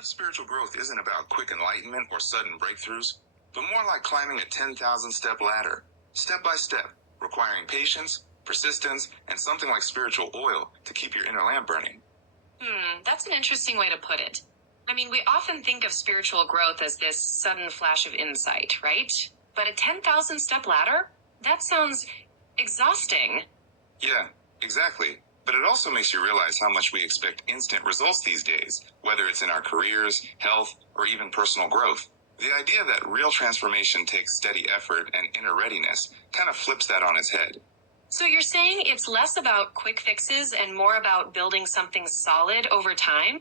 if spiritual growth isn't about quick enlightenment or sudden breakthroughs, but more like climbing a 10,000 step ladder, step by step, requiring patience, persistence, and something like spiritual oil to keep your inner lamp burning? That's an interesting way to put it. I mean, we often think of spiritual growth as this sudden flash of insight, right? But a 10,000 step ladder? That sounds exhausting. Yeah, exactly. But it also makes you realize how much we expect instant results these days, whether it's in our careers, health, or even personal growth. The idea that real transformation takes steady effort and inner readiness kind of flips that on its head. So you're saying it's less about quick fixes and more about building something solid over time?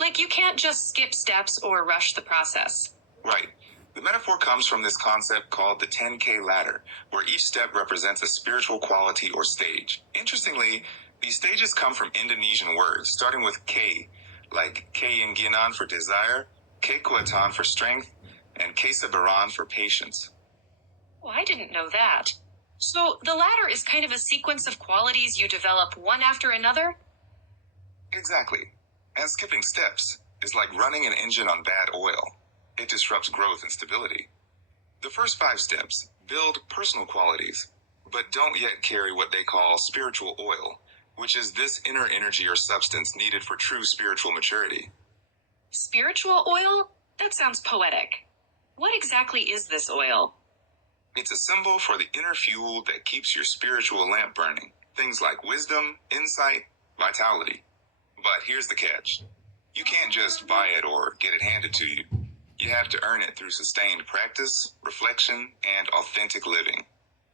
Like you can't just skip steps or rush the process. Right. The metaphor comes from this concept called the 10K ladder, where each step represents a spiritual quality or stage. Interestingly, these stages come from Indonesian words, starting with K, like keinginan for desire, kekuatan for strength, and kesabaran for patience. Oh, I didn't know that. So the ladder is kind of a sequence of qualities you develop one after another? Exactly. And skipping steps is like running an engine on bad oil. It disrupts growth and stability. The first 5 steps build personal qualities, but don't yet carry what they call spiritual oil, which is this inner energy or substance needed for true spiritual maturity. Spiritual oil? That sounds poetic. What exactly is this oil? It's a symbol for the inner fuel that keeps your spiritual lamp burning. Things like wisdom, insight, vitality. But here's the catch. You can't just buy it or get it handed to you. You have to earn it through sustained practice, reflection, and authentic living.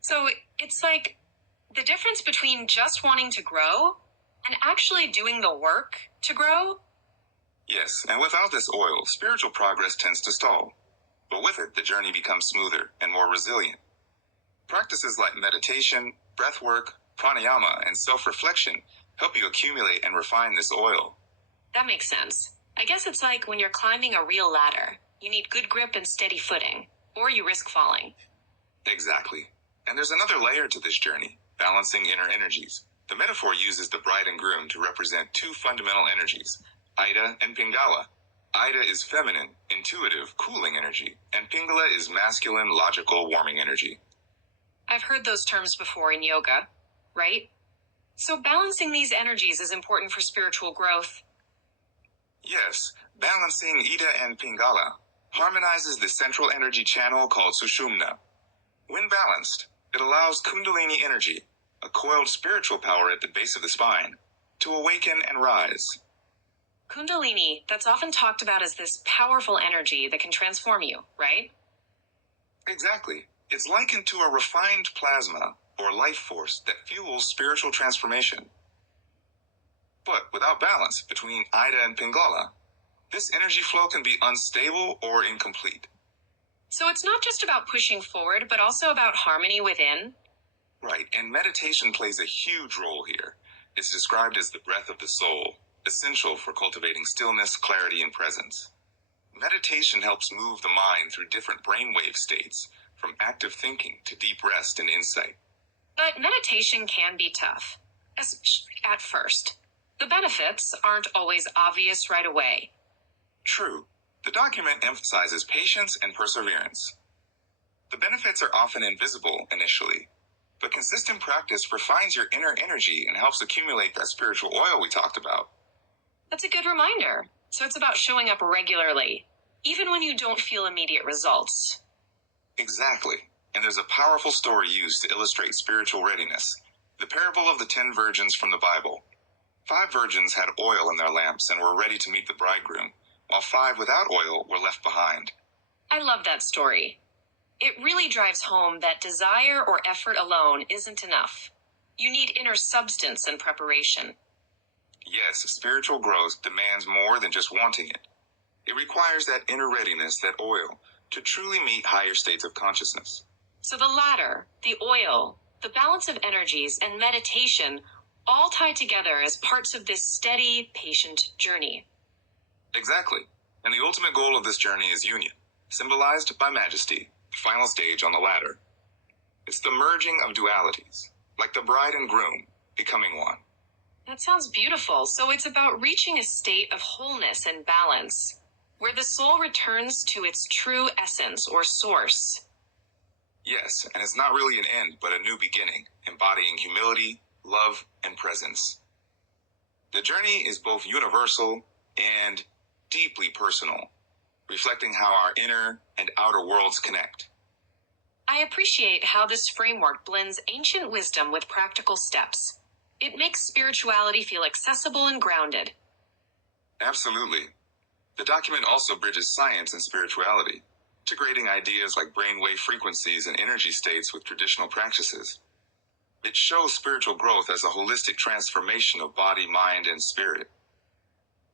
So it's like the difference between just wanting to grow and actually doing the work to grow? Yes, and without this oil, spiritual progress tends to stall. But with it, the journey becomes smoother and more resilient. Practices like meditation, breathwork, pranayama, and self-reflection help you accumulate and refine this oil. That makes sense. I guess it's like when you're climbing a real ladder. You need good grip and steady footing, or you risk falling. Exactly. And there's another layer to this journey, balancing inner energies. The metaphor uses the bride and groom to represent 2 fundamental energies, Ida and Pingala. Ida is feminine, intuitive, cooling energy, and Pingala is masculine, logical, warming energy. I've heard those terms before in yoga, right? So balancing these energies is important for spiritual growth. Yes, balancing Ida and Pingala harmonizes the central energy channel called Sushumna. When balanced, it allows Kundalini energy, a coiled spiritual power at the base of the spine, to awaken and rise. Kundalini, that's often talked about as this powerful energy that can transform you, right? Exactly. It's likened to a refined plasma, or life force, that fuels spiritual transformation. But without balance between Ida and Pingala, this energy flow can be unstable or incomplete. So it's not just about pushing forward, but also about harmony within? Right, and meditation plays a huge role here. It's described as the breath of the soul, essential for cultivating stillness, clarity, and presence. Meditation helps move the mind through different brainwave states, from active thinking to deep rest and insight. But meditation can be tough, especially at first. The benefits aren't always obvious right away. True. The document emphasizes patience and perseverance. The benefits are often invisible initially, but consistent practice refines your inner energy and helps accumulate that spiritual oil we talked about. That's a good reminder. So it's about showing up regularly, even when you don't feel immediate results. Exactly. And there's a powerful story used to illustrate spiritual readiness. The parable of the 10 virgins from the Bible. 5 virgins had oil in their lamps and were ready to meet the bridegroom, while 5 without oil were left behind. I love that story. It really drives home that desire or effort alone isn't enough. You need inner substance and preparation. Yes, spiritual growth demands more than just wanting it. It requires that inner readiness, that oil, to truly meet higher states of consciousness. So the ladder, the oil, the balance of energies, and meditation all tie together as parts of this steady, patient journey. Exactly. And the ultimate goal of this journey is union, symbolized by majesty, the final stage on the ladder. It's the merging of dualities, like the bride and groom becoming one. That sounds beautiful. So it's about reaching a state of wholeness and balance. where the soul returns to its true essence or source. Yes, and it's not really an end, but a new beginning, embodying humility, love, and presence. The journey is both universal and deeply personal, reflecting how our inner and outer worlds connect. I appreciate how this framework blends ancient wisdom with practical steps. It makes spirituality feel accessible and grounded. Absolutely. The document also bridges science and spirituality, integrating ideas like brainwave frequencies and energy states with traditional practices. It shows spiritual growth as a holistic transformation of body, mind, and spirit.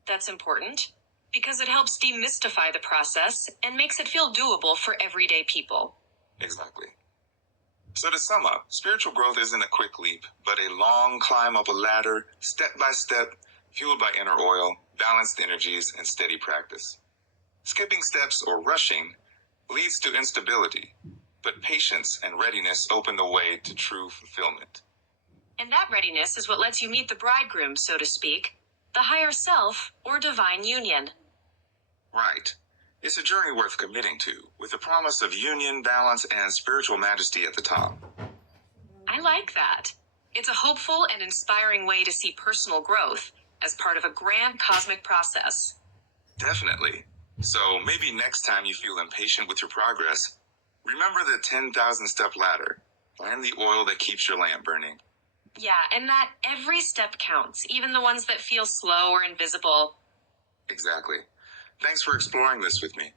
That's important, because it helps demystify the process and makes it feel doable for everyday people. Exactly. So to sum up, spiritual growth isn't a quick leap, but a long climb up a ladder, step by step, fueled by inner oil, balanced energies, and steady practice. Skipping steps or rushing leads to instability, but patience and readiness open the way to true fulfillment. And that readiness is what lets you meet the bridegroom, so to speak, the higher self or divine union. Right. It's a journey worth committing to, with the promise of union, balance, and spiritual majesty at the top. I like that. It's a hopeful and inspiring way to see personal growth as part of a grand cosmic process. Definitely. So maybe next time you feel impatient with your progress, remember the 10,000 step ladder. Find the oil that keeps your lamp burning. Yeah, and that every step counts, even the ones that feel slow or invisible. Exactly. Thanks for exploring this with me.